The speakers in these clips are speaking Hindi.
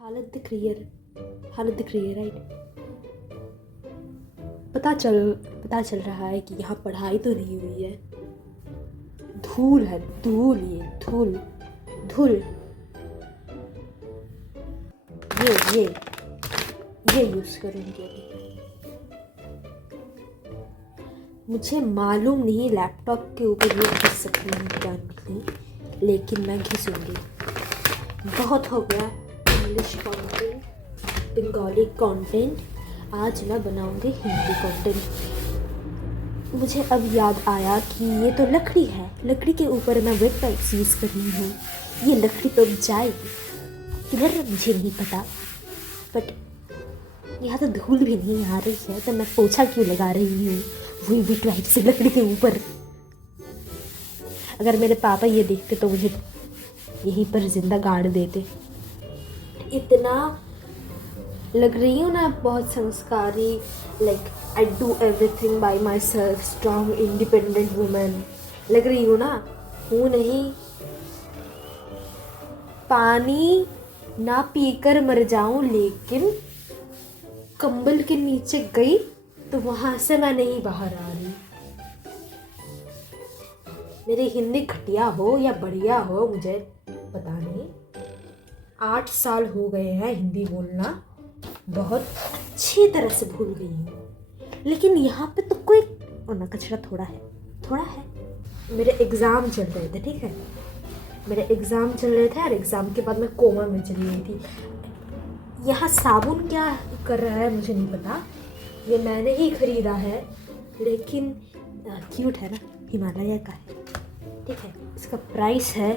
हालत दिख रही है, हालत दिख रही है राइट। पता चल रहा है कि यहाँ पढ़ाई तो नहीं हुई है, धूल है, धूल, ये धूल धूल। ये यूज़ करूँगी अभी। मुझे मालूम नहीं लैपटॉप के ऊपर ये घिस सकती हूँ क्या नहीं, लेकिन मैं घिसूँगी। बहुत हो गया इंग्लिश कंटेंट, बंगाली कंटेंट, आज मैं बनाऊँगी हिंदी कंटेंट। मुझे अब याद आया कि ये तो लकड़ी है, लकड़ी के ऊपर मैं वेब टाइप्स यूज़ कर रही हूँ। ये लकड़ी तो जाएगी किधर मुझे नहीं पता, बट यहाँ तो धूल भी नहीं आ रही है, तो मैं पोछा क्यों लगा रही हूँ वही वेब टाइप से लकड़ी के ऊपर। अगर मेरे पापा ये देखते तो मुझे यहीं पर जिंदा गाड़ देते। इतना लग रही हूँ ना बहुत संस्कारी, like I do everything by my self, strong independent women लग रही हूँ ना। हूँ नहीं, पानी ना पीकर मर जाऊं, लेकिन कंबल के नीचे गई तो वहां से मैं नहीं बाहर आ रही। मेरी हिंदी घटिया हो या बढ़िया हो मुझे पता नहीं, 8 साल हो गए हैं हिंदी बोलना, बहुत अच्छी तरह से भूल गई हूँ। लेकिन यहाँ पे तो कोई ना कचरा थोड़ा है। मेरे एग्ज़ाम चल रहे थे, ठीक है, मेरे एग्ज़ाम चल रहे थे और एग्ज़ाम के बाद मैं कोमा में चली गई थी। यहाँ साबुन क्या कर रहा है मुझे नहीं पता, ये मैंने ही ख़रीदा है, लेकिन क्यूट है ना, हिमालय का है, ठीक है। इसका प्राइस है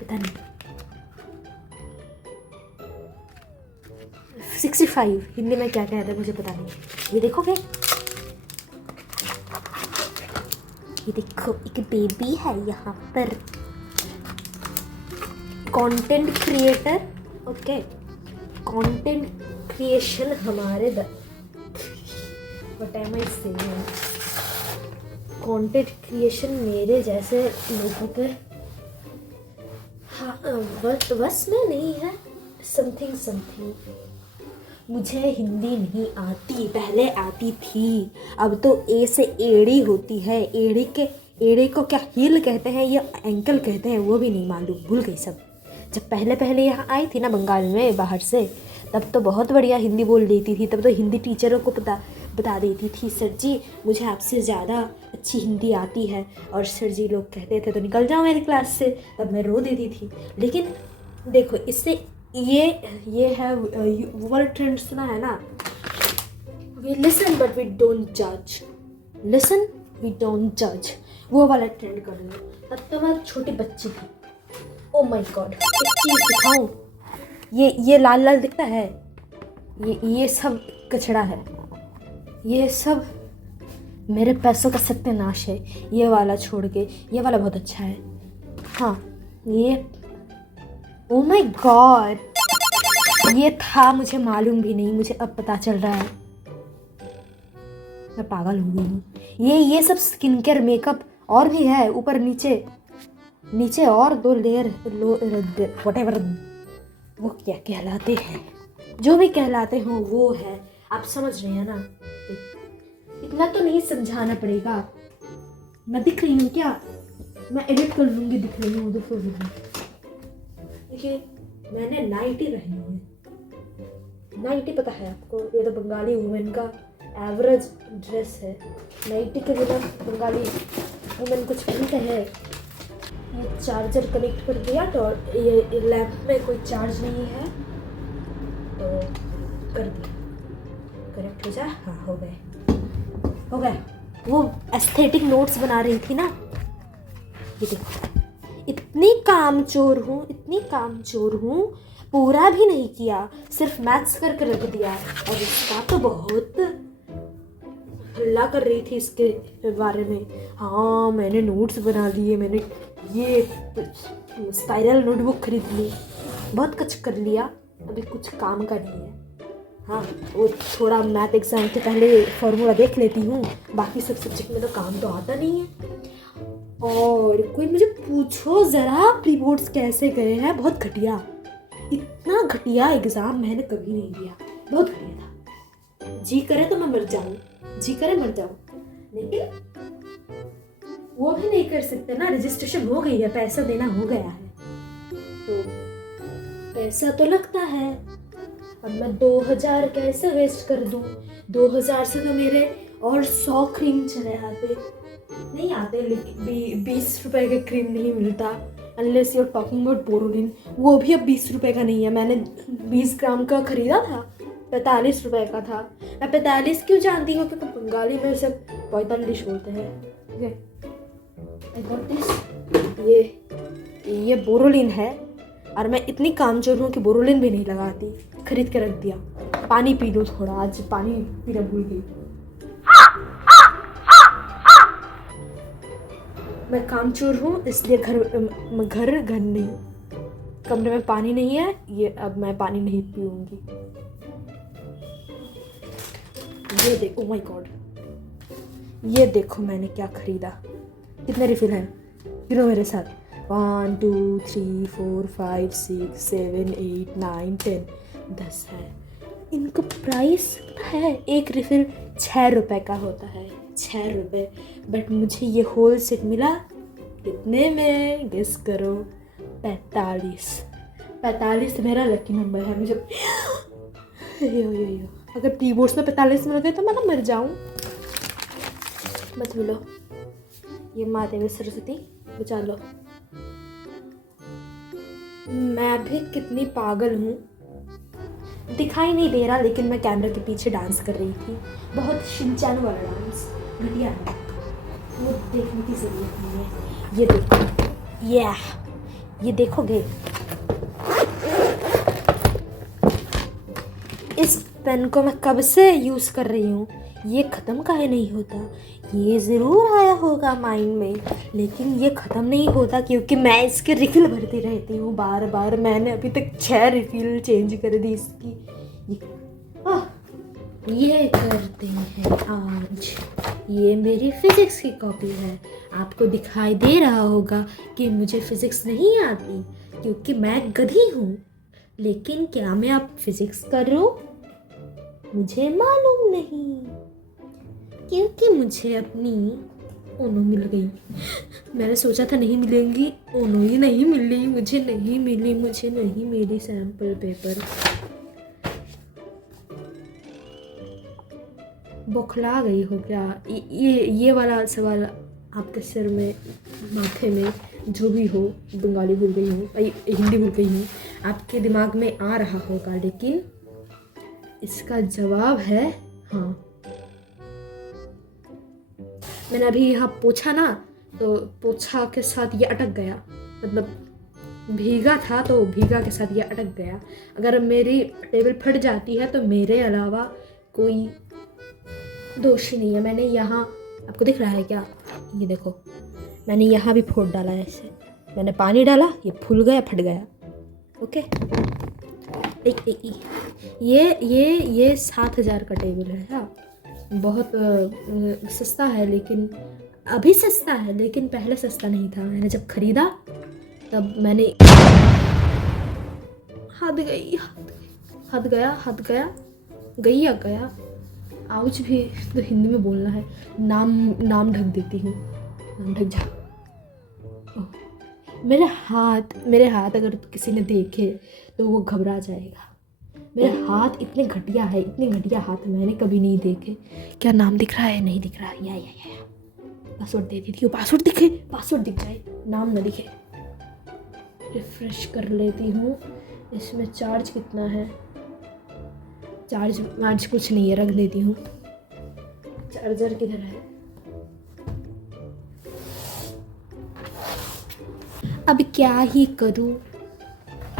पता नहीं 65, हिंदी में क्या कहते हैं मुझे पता नहीं। ये देखोगे, ये देखो एक बेबी है यहाँ पर, content creator, okay, content creation हमारे what am I saying, content creation मेरे जैसे लोगों के बस में नहीं है। समथिंग मुझे हिंदी नहीं आती, पहले आती थी, अब तो ए से एड़ी होती है, एड़ी को क्या हील कहते हैं या एंकल कहते हैं वो भी नहीं मालूम, भूल गई सब। जब पहले यहाँ आई थी ना बंगाल में बाहर से, तब तो बहुत बढ़िया हिंदी बोल देती थी, तब तो हिंदी टीचरों को बता देती थी, सर जी मुझे आपसे ज़्यादा अच्छी हिंदी आती है, और सर जी लोग कहते थे तो निकल जाओ मेरी क्लास से, तब मैं रो देती थी। लेकिन देखो इससे ये है वर्ल्ड ट्रेंड सुना है ना, we listen but we don't जज, लिसन वी डोंट जज, वो वाला ट्रेंड कर रही हूँ। तब तो मैं छोटी बच्ची थी। ओ माय गॉड, एक चीज़ दिखाऊं, ये लाल दिखता है, ये सब कचरा है, ये सब मेरे पैसों का सत्यानाश है। ये वाला छोड़ के ये वाला बहुत अच्छा है। हाँ ये, ओ माय गॉड, ये था मुझे मालूम भी नहीं, मुझे अब पता चल रहा है, मैं पागल हो गई हूँ। ये सब स्किन केयर मेकअप और भी है, ऊपर नीचे और 2 लेयर व्हाटएवर वो क्या कहलाते हैं, जो भी कहलाते हो वो है, आप समझ रहे हैं ना। इतना तो नहीं समझाना पड़ेगा, मैं दिख रही हूँ क्या, मैं एडिट कर लूँगी, दिख रही हूँ देखो। देखिए मैंने नाइटी पहनी है, नाइटी पता है आपको, ये तो बंगाली वुमेन का एवरेज ड्रेस है। नाइटी के बिना बंगाली वुमेन कुछ पहनते हैं। ये चार्जर कनेक्ट कर दिया, तो ये लैंप में कोई चार्ज नहीं है तो कर दिया, कनेक्ट हो जाए। हाँ हो गए। वो एस्थेटिक नोट्स बना रही थी ना, ये देखो, इतनी कामचोर हूँ, पूरा भी नहीं किया, सिर्फ मैथ्स करके रख दिया। और इसका तो बहुत हल्ला कर रही थी इसके बारे में, हाँ मैंने नोट्स बना लिए, मैंने ये स्पाइरल नोटबुक खरीद ली, बहुत कुछ कर लिया, अभी कुछ काम का नहीं है। हाँ वो थोड़ा मैथ एग्ज़ाम के पहले फॉर्मूला देख लेती हूँ, बाकी सब सब्जेक्ट में तो काम तो आता नहीं है। और कोई मुझे पूछो ज़रा प्री बोर्ड्स कैसे गए हैं, बहुत घटिया, इतना घटिया एग्ज़ाम मैंने कभी नहीं दिया, बहुत घटिया था। जी करे तो मैं मर जाऊँ, जी करे मर जाऊँ, लेकिन वो भी नहीं कर सकते ना। रजिस्ट्रेशन हो गई है, पैसा देना हो गया है, तो पैसा तो लगता है। अब मैं 2000 कैसे वेस्ट कर दूँ? 2000 से तो मेरे और 100 क्रीम चले आते, नहीं आते, लेकिन 20 रुपए का क्रीम नहीं मिलता unless you're talking about Boroline. वो भी अब 20 रुपए का नहीं है। मैंने 20 ग्राम का खरीदा था, 45 रुपए का था। मैं 45 क्यों जानती हूँ? क्योंकि बंगाली में सब 45 बोलते हैं। I got this. ये बोरोलिन है और मैं इतनी कामचोर हूँ कि बोरोलिन भी नहीं लगाती, खरीद के रख दिया। पानी पी लूँ थोड़ा, आज पानी पीना भूल गई। मैं कामचोर हूँ इसलिए घर नहीं, कमरे में पानी नहीं है। ये अब मैं पानी नहीं पीऊंगी। ये देखो, ओह माय गॉड, ये देखो मैंने क्या खरीदा। कितने रिफिल हैं? गिनो मेरे साथ। 1 2 3 4 5 6 7 8 9 10 10 है। इनका प्राइस है, एक रिफिल 6 रुपए का होता है, 6 रुपए। बट मुझे ये होल सेट मिला कितने में? गेस करो। 45 मेरा लकी नंबर है। मुझे यो अगर प्री बोर्ड्स में 45 मिल गए तो मैं ना मर जाऊँ। मत मिलो। ये माँ देवी सरस्वती बचा लो। मैं भी कितनी पागल हूँ, दिखाई नहीं दे रहा, लेकिन मैं कैमरे के पीछे डांस कर रही थी। बहुत शिनचैन वाला डांस, घटिया है, वो देखने की जरूरत नहीं है। ये देखो, ये देखोगे, इस पेन को मैं कब से यूज़ कर रही हूँ, ये ख़त्म काहे नहीं होता? ये ज़रूर आया होगा माइंड में, लेकिन ये ख़त्म नहीं होता क्योंकि मैं इसके रिफ़िल भरती रहती हूँ बार बार। मैंने अभी तक 6 रिफ़िल चेंज कर दी इसकी। ये करते हैं आज। ये मेरी फ़िज़िक्स की कॉपी है। आपको दिखाई दे रहा होगा कि मुझे फ़िज़िक्स नहीं आती क्योंकि मैं गधी हूँ, लेकिन क्या मैं अब फ़िज़िक्स करूँ मुझे मालूम नहीं, क्योंकि मुझे अपनी ओनो मिल गई। मैंने सोचा था नहीं मिलेंगी, ओनो ही नहीं मिली, मुझे नहीं मिली सैम्पल पेपर। बौखला गई हो क्या? ये वाला सवाल आपके सिर में, माथे में, जो भी हो, बंगाली भूल गई हूँ, हिंदी भूल गई हूँ, आपके दिमाग में आ रहा होगा, लेकिन इसका जवाब है हाँ। मैंने अभी यहाँ पोछा ना, तो पोछा के साथ ये अटक गया, मतलब भीगा था तो भीगा के साथ ये अटक गया। अगर मेरी टेबल फट जाती है तो मेरे अलावा कोई दोषी नहीं है। मैंने यहाँ, आपको दिख रहा है क्या? ये देखो, मैंने यहाँ भी फोड़ डाला है ऐसे, मैंने पानी डाला, ये फूल गया, फट गया। ओके, ये 7000 का टेबल है। हाँ, बहुत सस्ता है, लेकिन अभी सस्ता है, लेकिन पहले सस्ता नहीं था। मैंने जब खरीदा तब मैंने हद गया आउच भी तो हिंदी में बोलना है। नाम ढक देती हूँ, नाम ढक जा। मेरे हाथ अगर किसी ने देखे तो वो घबरा जाएगा। मेरे हाथ इतने घटिया हाथ मैंने कभी नहीं देखे। क्या नाम दिख रहा है? नहीं दिख रहा। या पासवर्ड दे देती हूँ, पासवर्ड दिख जाए, नाम ना दिखे। रिफ्रेश कर लेती हूँ। इसमें चार्ज कितना है? चार्ज कुछ नहीं है, रख देती हूँ। चार्जर किधर है? अब क्या ही करूँ,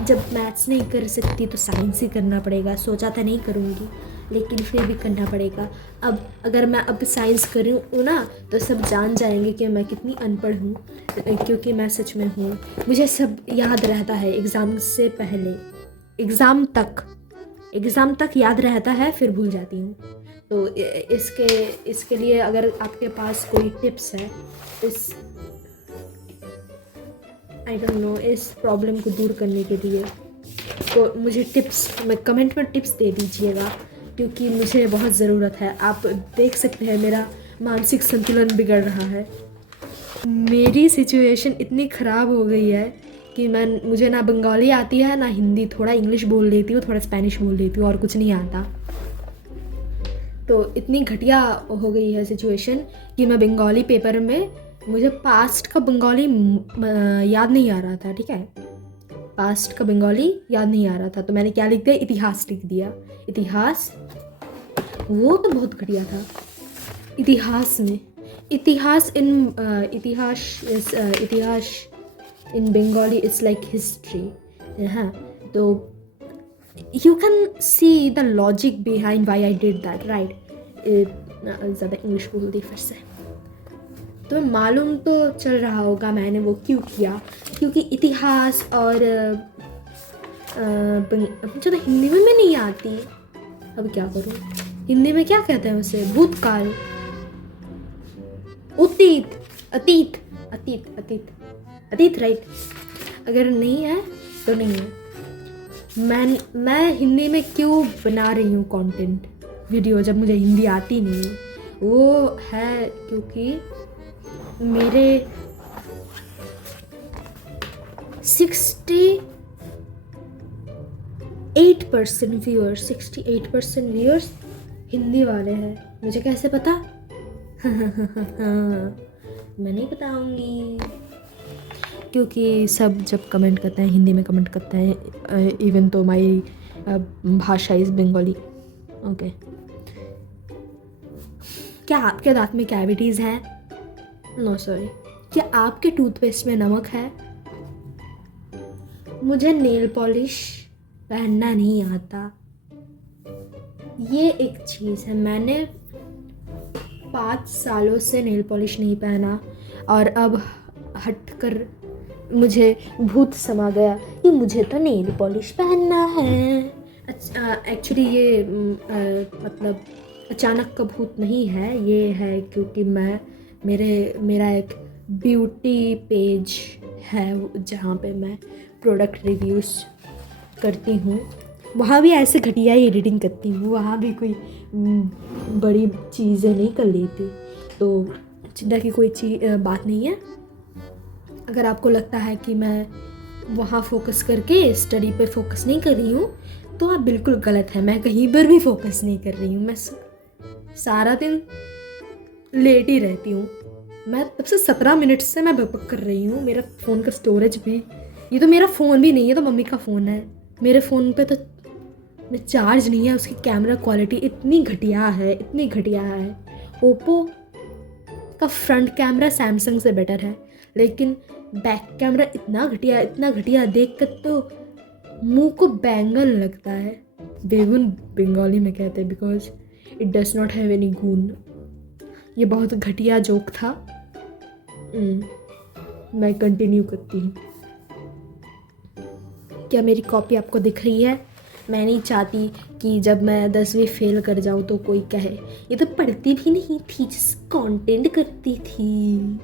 जब मैथ्स नहीं कर सकती तो साइंस ही करना पड़ेगा। सोचा था नहीं करूँगी, लेकिन फिर भी करना पड़ेगा। अब अगर मैं अब साइंस करूँ ना तो सब जान जाएंगे कि मैं कितनी अनपढ़ हूँ, क्योंकि मैं सच में हूँ। मुझे सब याद रहता है एग्ज़ाम से पहले, एग्ज़ाम तक याद रहता है, फिर भूल जाती हूँ। तो इसके लिए अगर आपके पास कोई टिप्स है इस प्रॉब्लम को दूर करने के लिए, तो मुझे टिप्स में कमेंट में टिप्स दे दीजिएगा, क्योंकि मुझे बहुत ज़रूरत है। आप देख सकते हैं मेरा मानसिक संतुलन बिगड़ रहा है। मेरी सिचुएशन इतनी ख़राब हो गई है कि मुझे ना बंगाली आती है ना हिंदी, थोड़ा इंग्लिश बोल लेती हूँ, थोड़ा स्पेनिश बोल लेती हूँ, और कुछ नहीं आता। तो इतनी घटिया हो गई है सिचुएशन कि मैं बंगाली पेपर में, मुझे पास्ट का बंगाली याद नहीं आ रहा था, ठीक है, पास्ट का बंगाली याद नहीं आ रहा था, तो मैंने क्या लिख दिया, इतिहास लिख दिया। इतिहास, वो तो बहुत घटिया था। इतिहास में, इतिहास इन बंगाली इट्स लाइक हिस्ट्री। हाँ, तो you can see the logic behind why I did that, right? ज़्यादा इंग्लिश बोल दी फिर से। तो मालूम तो चल रहा होगा मैंने वो क्यों किया, क्योंकि इतिहास और मुझे तो हिंदी में नहीं आती। अब क्या करूँ, हिंदी में क्या कहते हैं उसे, भूतकाल, अतीत, अतीत, अतीत, अतीत, अतीत, राइट। अगर नहीं है तो नहीं है। मैं हिंदी में क्यों बना रही हूँ कंटेंट वीडियो जब मुझे हिंदी आती नहीं है, वो है क्योंकि मेरे 68% व्यूअर्स हिंदी वाले हैं। मुझे कैसे पता? मैं नहीं बताऊंगी, क्योंकि सब जब कमेंट करते हैं हिंदी में कमेंट करते हैं, इवन तो माई भाषा इज़ बंगाली। ओके, क्या आपके दांत में कैविटीज़ हैं? No sorry. क्या आपके टूथपेस्ट में नमक है? मुझे नेल पॉलिश पहनना नहीं आता, ये एक चीज़ है। मैंने 5 सालों से नेल पॉलिश नहीं पहना, और अब हटकर मुझे भूत समा गया कि मुझे तो नेल पॉलिश पहनना है। एक्चुअली ये मतलब अचानक का भूत नहीं है, ये है क्योंकि मेरा एक ब्यूटी पेज है जहाँ पे मैं प्रोडक्ट रिव्यूज़ करती हूँ। वहाँ भी ऐसे घटिया ही एडिटिंग करती हूँ, वहाँ भी कोई बड़ी चीज़ें नहीं कर लेती, तो चिंता की कोई बात नहीं है। अगर आपको लगता है कि मैं वहाँ फोकस करके स्टडी पे फोकस नहीं कर रही हूँ, तो आप बिल्कुल गलत है। मैं कहीं पर भी फोकस नहीं कर रही हूँ, मैं सारा दिन लेट ही रहती हूँ। मैं तब से 17 मिनट से मैं बकबक कर रही हूँ। मेरा फ़ोन का स्टोरेज भी, ये तो मेरा फ़ोन भी नहीं है, तो मम्मी का फ़ोन है। मेरे फ़ोन पे तो चार्ज नहीं है, उसकी कैमरा क्वालिटी इतनी घटिया है, इतनी घटिया है। ओप्पो का फ्रंट कैमरा सैमसंग से बेटर है, लेकिन बैक कैमरा इतना घटिया देख कर तो मुंह को बैंगन लगता है। बेगुन बंगाली में कहते हैं, because it does not have any गुण। ये बहुत घटिया जोक था। मैं कंटिन्यू करती हूँ। क्या मेरी कॉपी आपको दिख रही है? मैं नहीं चाहती कि जब मैं 10वीं फेल कर जाऊँ तो कोई कहे ये तो पढ़ती भी नहीं थी, जिस कंटेंट करती थी।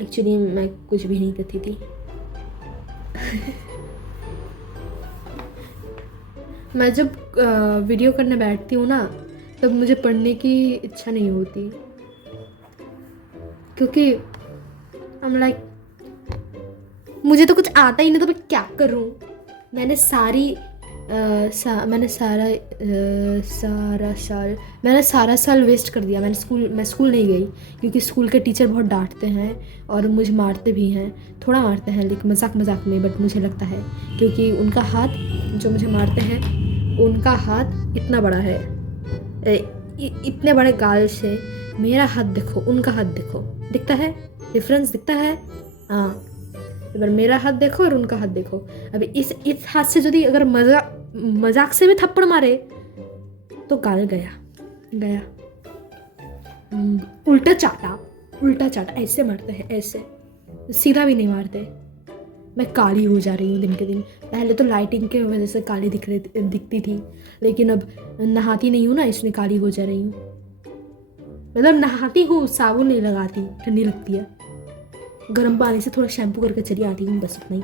एक्चुअली मैं कुछ भी नहीं करती थी। मैं जब वीडियो करने बैठती हूँ ना, तब मुझे पढ़ने की इच्छा नहीं होती, क्योंकि I'm like, मुझे तो कुछ आता ही नहीं, तो मैं क्या करूँ। मैंने सारा साल वेस्ट कर दिया। मैं स्कूल नहीं गई, क्योंकि स्कूल के टीचर बहुत डांटते हैं और मुझे मारते भी हैं। थोड़ा मारते हैं, लेकिन मजाक में, बट मुझे लगता है क्योंकि उनका हाथ, जो मुझे मारते हैं, उनका हाथ इतना बड़ा है, इतने बड़े गाल से। मेरा हाथ देखो, उनका हाथ देखो, दिखता है डिफरेंस? दिखता है? हाँ, एक बार मेरा हाथ देखो और उनका हाथ देखो। अभी इस हाथ से यदि अगर मजाक से भी थप्पड़ मारे तो गाल गया। उल्टा चाटा ऐसे मारते हैं, ऐसे सीधा भी नहीं मारते। मैं काली हो जा रही हूँ दिन के दिन। पहले तो लाइटिंग के वजह से काली दिखती थी, लेकिन अब नहाती नहीं हूँ ना, इसलिए काली हो जा रही हूँ। मतलब नहाती हूँ, साबुन नहीं लगाती, ठंडी लगती है। गर्म पानी से थोड़ा शैम्पू करके चली आती हूँ, बस इतना ही।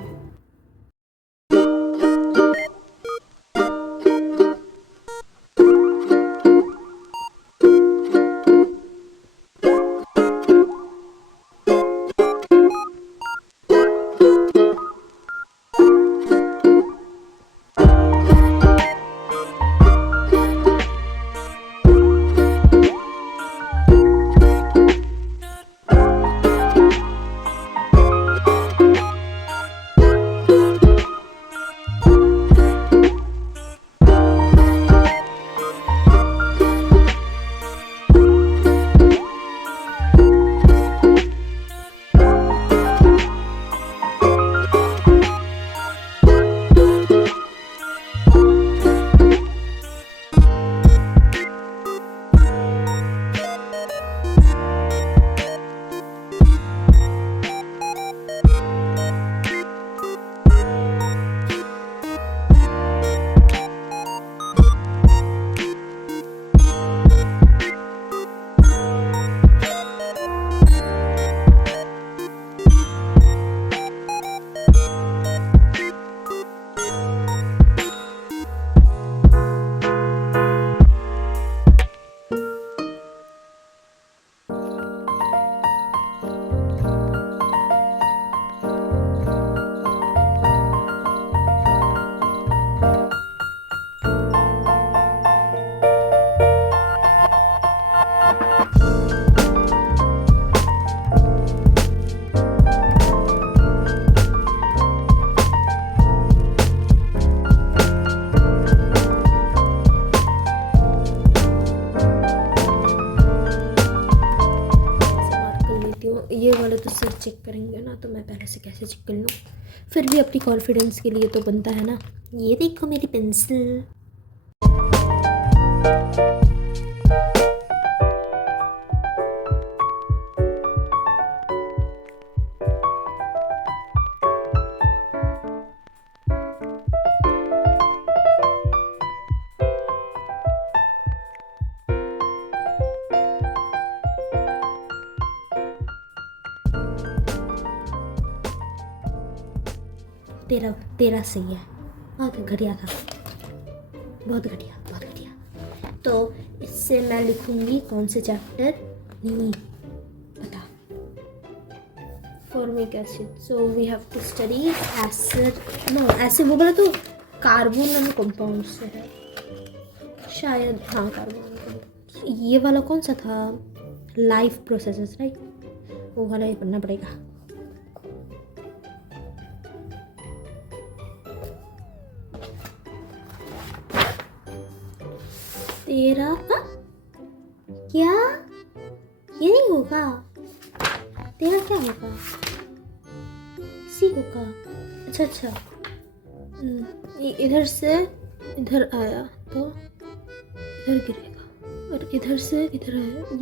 कैसे चेक कर लूँ, फिर भी अपनी कॉन्फिडेंस के लिए तो बनता है ना। ये देखो मेरी पेंसिल। तेरा सही है। हाँ तो घटिया था, बहुत घटिया बहुत घटिया। तो इससे मैं लिखूंगी कौन से चैप्टर, नहीं पता, formic acid. So we have to study acid, no acid वो बोला तो कार्बोन कंपाउंड से है शायद, हाँ कार्बन। ये वाला कौन सा था, लाइफ प्रोसेसेस राइट, वो वाला ये पढ़ना पड़ेगा। तेरा क्या, ये नहीं होगा, तेरा क्या होगा, सी होगा। अच्छा इधर से इधर आया तो इधर गिरेगा, और इधर से इधर आया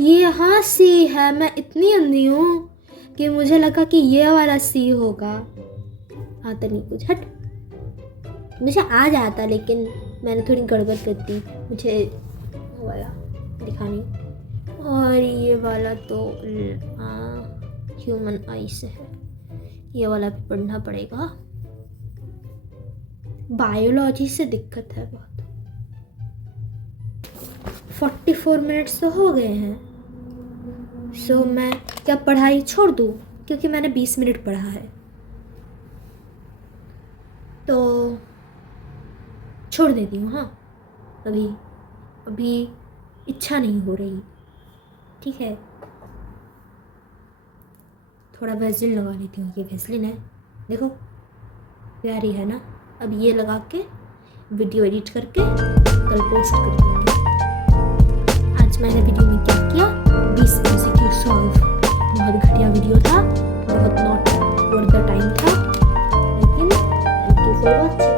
ये यहाँ सी है। मैं इतनी अंधी हूँ कि मुझे लगा कि ये वाला सी होगा। हाँ तो नहीं कुछ हट, मुझे आ जाता लेकिन मैंने थोड़ी गड़बड़ कर दी, मुझे वो वाला दिखानी। और ये वाला तो ह्यूमन आई से है, ये वाला भी पढ़ना पड़ेगा। बायोलॉजी से दिक्कत है बहुत। 44 मिनट्स तो हो गए हैं। सो मैं क्या पढ़ाई छोड़ दूँ, क्योंकि मैंने 20 मिनट पढ़ा है तो छोड़ देती हूँ। हाँ अभी इच्छा नहीं हो रही, ठीक है। थोड़ा वैसलीन लगा लेती हूँ, ये वैसलीन है देखो प्यारी है ना। अब ये लगा के वीडियो एडिट करके कल पोस्ट कर दूँगी। आज मैंने वीडियो में क्या किया, 20 MCQ सॉल्व। बहुत घटिया वीडियो था, बहुत नॉट वर्थ द टाइम था, लेकिन थैंक यू फॉर वॉचिंग।